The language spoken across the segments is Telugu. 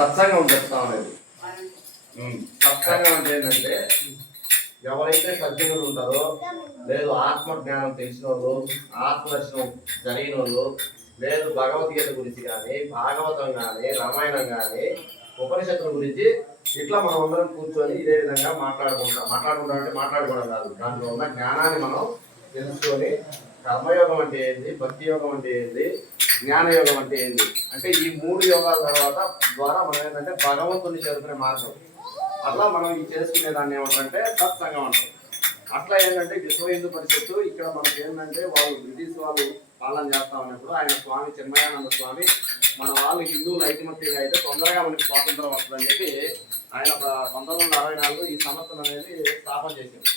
సత్సంగం చెప్తా అనేది సత్సంగం అంటే ఏంటంటే ఎవరైతే సజ్జనులు ఉంటారో లేదు ఆత్మ జ్ఞానం తెలిసిన వాళ్ళు ఆత్మదర్శనం జరిగిన వాళ్ళు లేదు భగవద్గీత గురించి కానీ భాగవతం కానీ రామాయణం కానీ ఉపనిషత్తుల గురించి ఇట్లా మనం అందరం కూర్చొని ఇదే విధంగా మాట్లాడుకుంటాం అంటే మాట్లాడుకోవడం కాదు, దాంట్లో ఉన్న జ్ఞానాన్ని మనం తెలుసుకొని కర్మయోగం అంటే ఏంటి, భక్తి యోగం అంటే ఏంటి, జ్ఞానయోగం అంటే ఏంటి అంటే ఈ మూడు యోగాల తర్వాత ద్వారా మనం ఏంటంటే భగవంతుని చేరుకునే మార్గం. అట్లా మనం ఈ చేసుకునే దాన్ని ఏమంటారంటే సత్సంగం అంటారు. అట్లా ఏంటంటే విశ్వ హిందూ పరిషత్తు ఇక్కడ మనకి ఏంటంటే వాళ్ళు బ్రిటిష్ వాళ్ళు పాలన చేస్తా ఉన్నప్పుడు ఆయన స్వామి చిన్మయానంద స్వామి మన వాళ్ళు హిందువులు ఐకమత్యంగా అయితే తొందరగా మనకి స్వాతంత్రం వస్తుందని చెప్పి ఆయన 1964 ఈ సంవత్సరం అనేది స్థాపన చేశారు.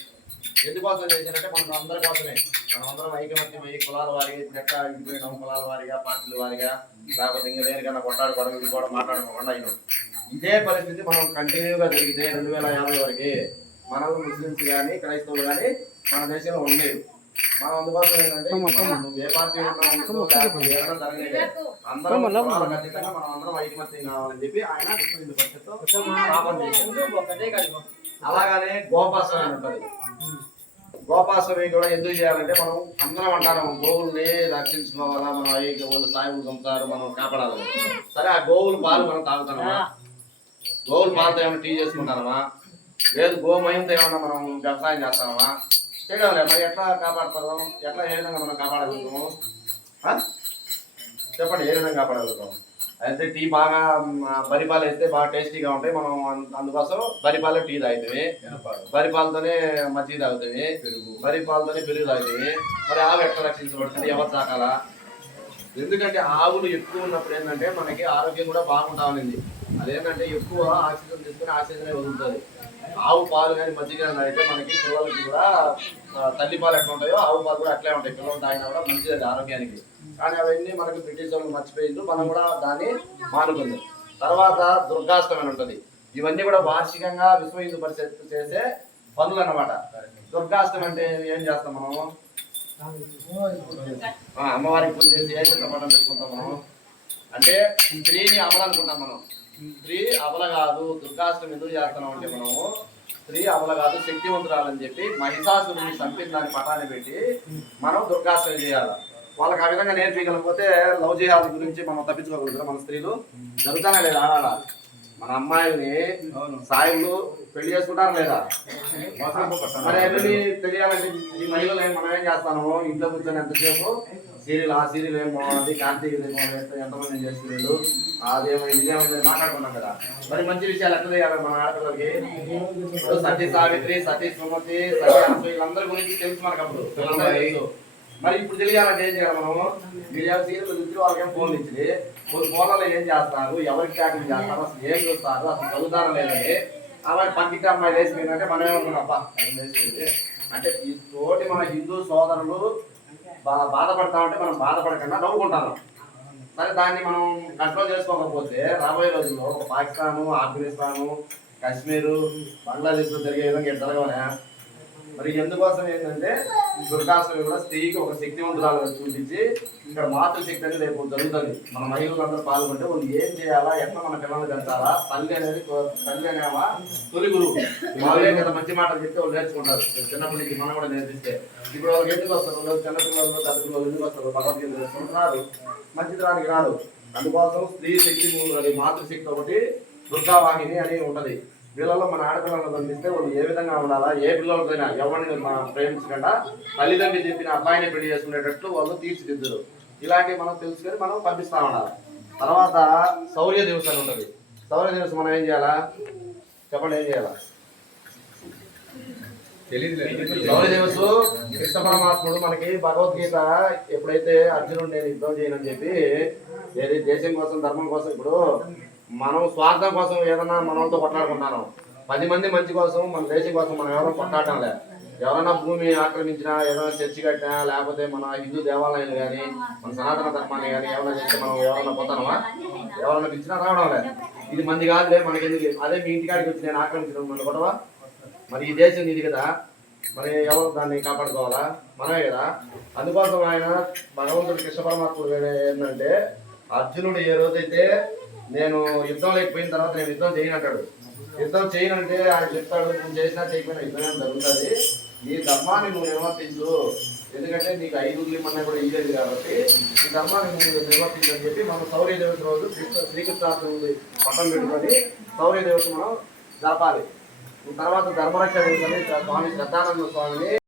ఎందుకోసం చేశారంటే మనకు అందరి కోసమే, మనం అందరం ఐకమత్యం అయ్యి కులాల వారిగా ఇప్పుడు ఎట్లా ఇండిపోయినాం, కులాల వారిగా పార్టీల వారిగా లేకపోతే ఇంకా దేనికన్నా కొట్టాడుకోవడం ఇది కూడా మాట్లాడుకోకుండా అయినాం. ఇదే పరిస్థితి మనం కంటిన్యూగా జరిగితే 2050 వరకు మనకు ముస్లిమ్స్ కానీ క్రైస్తవులు కానీ మన దేశంలో ఉండేవి. మనం అందుకోసం ఏంటంటే నువ్వు ఏ పార్టీ అందరం ఖచ్చితంగా మనం అందరం ఐకమత్యం కావాలని చెప్పి ఆయన విశ్వ హిందూ పరిషత్తు స్థాపన చేశారు. అలాగనే గోపాస్వామి ఉంటుంది. గోపాస్వామి కూడా ఎందుకు చేయాలంటే మనం అందరం అంటారు గోవుల్ని రక్షించుకోవాలా, మనం వాళ్ళు సాయిబులు చంపుతారు, మనం కాపాడాలి. సరే ఆ గోవుల పాలు మనం తాగుతామా, గోవుల పాలతో ఏమైనా టీ చేసుకుంటామా, లేదు గోమయంతో ఏమన్నా మనం వ్యవసాయం చేస్తామా, చేయడం. మరి ఎట్లా కాపాడతాం, ఎట్లా ఏ విధంగా మనం కాపాడగలుగుతాము చెప్పండి, ఏ విధంగా కాపాడగలుగుతాం? అయితే టీ బాగా బరిపాలు అయితే బాగా టేస్టీగా ఉంటాయి, మనం అందుకోసం బరిపాలు టీ తాగుతాయి, బరిపాలతోనే మజ్జిగ తాగుతాయి, బరిపాలతోనే పెరుగు తాగుతాయి. మరి ఆవు ఎట్లా రక్షించబడుతుంది, ఎవరు తాకాలా? ఎందుకంటే ఆవులు ఎక్కువ ఉన్నప్పుడు ఏంటంటే మనకి ఆరోగ్యం కూడా బాగుంటా ఉంది. అదేంటంటే ఎక్కువ ఆక్సిజన్ తీసుకుని ఆక్సిజన్ వదులుతుంది. ఆవు పాలు కానీ మజ్జిగ కానీ అయితే మనకి పిల్లలకి కూడా తల్లి పాలు ఎట్లా ఉంటాయో ఆవు పాలు కూడా అట్లే ఉంటాయి, పిల్లలు తాగినా కూడా మంచిది ఆరోగ్యానికి. కానీ అవన్నీ మనకి బ్రిటిష్ వాళ్ళు మర్చిపోయింది, మనం కూడా దాన్ని మానుకుంది. తర్వాత దుర్గాష్టమి అని ఉంటుంది. ఇవన్నీ కూడా వార్షికంగా విశ్వ హిందూ పరిషత్ చేసే పనులు అన్నమాట. దుర్గాష్టమి అంటే ఏం చేస్తాం మనము, అమ్మవారికి పూజ చేసి ఏ చిత్రపటం పెట్టుకుంటాం మనం. అంటే స్త్రీని అమలు అనుకుంటాం మనం. స్త్రీ అబల కాదు, దుర్గాష్టమి ఎందుకు చేస్తున్నాం అంటే మనము స్త్రీ అబల కాదు శక్తివంతురాలని చెప్పి మహిషాసురుని చంపిన దాన్ని పటాన్ని పెట్టి మనం దుర్గాష్టమి చేయాలి. వాళ్ళకి ఆ విధంగా నేర్పించకపోతే లవ్ జిహాద్ గురించి మనం తప్పించుకోగలుగుతాం. మన స్త్రీలు జరుగుతానే లేదా ఆడాల, మన అమ్మాయిల్ని సాయిలు పెళ్లి చేసుకుంటారు లేదా? మరి అవన్నీ తెలియాలంటే ఈ మహిళలు మనం ఏం చేస్తాము, ఇంట్లో కూర్చొని ఎంతసేపు సీరియల్, ఆ సీరియల్ ఏమో అది కార్తీక ఎంతమంది చేస్తున్నాడు, అదేమో ఇదేమైంది మాట్లాడుకున్నాం కదా. మరి మంచి విషయాలు ఎట్లా చేయాలి మన ఆడపిల్లలకి? సతీ సావిత్రి, సతీ సుమతి, సతీ వీళ్ళందరి గురించి తెలుసు మనకు అప్పుడు తెలుసు. మరి ఇప్పుడు తెలియాలంటే ఏం చేయాలి మనము? మీడియా సీరియల్ చూసి వాళ్ళకేం ఫోన్లు ఇచ్చింది, ఫోన్లలో ఏం చేస్తారు, ఎవరికి ట్యాకింగ్ చేస్తారు, అసలు ఏం చూస్తారు, అసలు చదువుతారా లేదని అమ్మాయి పక్కింటి అమ్మాయి లేచిపోయిందంటే మనం ఏమనుకున్నాం, అబ్బా ఆయన లేచిపోయింది అంటే ఈ తోటి మన హిందూ సోదరులు బాధపడతా ఉంటే మనం బాధపడకుండా నవ్వుకుంటాము. సరే దాన్ని మనం కంట్రోల్ చేసుకోకపోతే రాబోయే రోజుల్లో ఒక పాకిస్తాను, ఆఫ్ఘనిస్తాను, కాశ్మీరు, బంగ్లాదేశ్లో జరిగే విధంగా జరగవనా? మరి ఎందుకోసం ఏంటంటే దుర్గాష్టమి కూడా స్త్రీకి ఒక శక్తివంతురాలు చూపించి ఇక్కడ మాతృశక్తి అనేది రేపు జరుగుతుంది. మన మహిళలందరూ పాల్గొంటే వాళ్ళు ఏం చేయాలా, ఎట్లా మన పిల్లలు పెంచాలా, తల్లి అనేవా తొలి గురువు. వాళ్ళే కదా మంచి మాటలు చెప్తే వాళ్ళు నేర్చుకుంటారు. చిన్నప్పటి నుంచి మనం కూడా నేర్పిస్తే ఇప్పుడు వాళ్ళకి ఎందుకు వస్తారు, చిన్నపిల్లలు పెద్ద పిల్లలు ఎందుకు వస్తారు, భగవద్గీత నేర్చుకుంటున్నారు, మంచిది రానికి రాదు. అందుకోసం స్త్రీ శక్తి అది మాతృశక్తి ఒకటి దుర్గావాహిని అని ఉంటది. వీళ్ళలో మన ఆడపిల్లలను పంపిస్తే వాళ్ళు ఏ విధంగా ఉండాలా, ఏ పిల్లలకైనా ఎవరిని ప్రేమించకుండా తల్లిదండ్రులు చెప్పిన అబ్బాయిని పెళ్లి చేసుకునేటట్లు వాళ్ళు తీర్చిదిద్దురు. ఇలాంటివి మనం తెలుసుకొని మనం పంపిస్తా ఉండాలి. తర్వాత శౌర్య దివస్ అని ఉంటుంది. శౌర్య దివస్ మనం ఏం చేయాలా చెప్పండి, ఏం చేయాలా? శౌర్య దివస్ కృష్ణ పరమాత్ముడు మనకి భగవద్గీత ఎప్పుడైతే అర్జునుడు నేను యుద్ధం చేయనని చెప్పి దేశం కోసం ధర్మం కోసం, ఇప్పుడు మనం స్వార్థం కోసం ఏదన్నా మనతో కొట్లాడుకుంటాను, 10 మంది మంచి కోసం మన దేశం కోసం మనం ఎవరైనా కొట్లాడటం లేదు. ఎవరైనా భూమి ఆక్రమించినా, ఏదైనా చర్చి కట్టినా, లేకపోతే మన హిందూ దేవాలయాలు కానీ మన సనాతన ధర్మాన్ని కానీ ఏమైనా చేస్తే మనం ఎవరైనా పోతానమా? ఎవరైనా పిలిచినా రావడం లేదు. ఇది మంది కాదులే మనకి ఎందుకు, అదే మీ ఇంటికాడికి వచ్చి నేను ఆక్రమించడం మన కొట్టవా? మరి ఈ దేశం ఇది కదా, మరి ఎవరు దాన్ని కాపాడుకోవాలా? మనమే కదా. అందుకోసం ఆయన భగవంతుడు కృష్ణ పరమాత్ముడు ఏంటంటే అర్జునుడు ఏ రోజైతే నేను యుద్ధం లేకపోయిన తర్వాత నేను యుద్ధం చేయను అంటాడు. యుద్ధం చేయనంటే ఆయన చెప్తాడు, నువ్వు చేసినా చేయకపోయినా యుద్ధం జరుగుతుంది, ఈ ధర్మాన్ని నువ్వు నిర్వర్తించు, ఎందుకంటే నీకు 5 ఇమ్మన్నా కూడా ఇయ్యలేదు కాబట్టి ఈ ధర్మాన్ని నువ్వు నిర్వర్తించని చెప్పి మనం శౌర్య దేవత రోజు శ్రీకృష్ణాష్టమి పట్టం పెట్టుకొని శౌర్య దేవత మనం జరపాలి. తర్వాత ధర్మరక్ష స్వామి శ్రద్ధానంద స్వామిని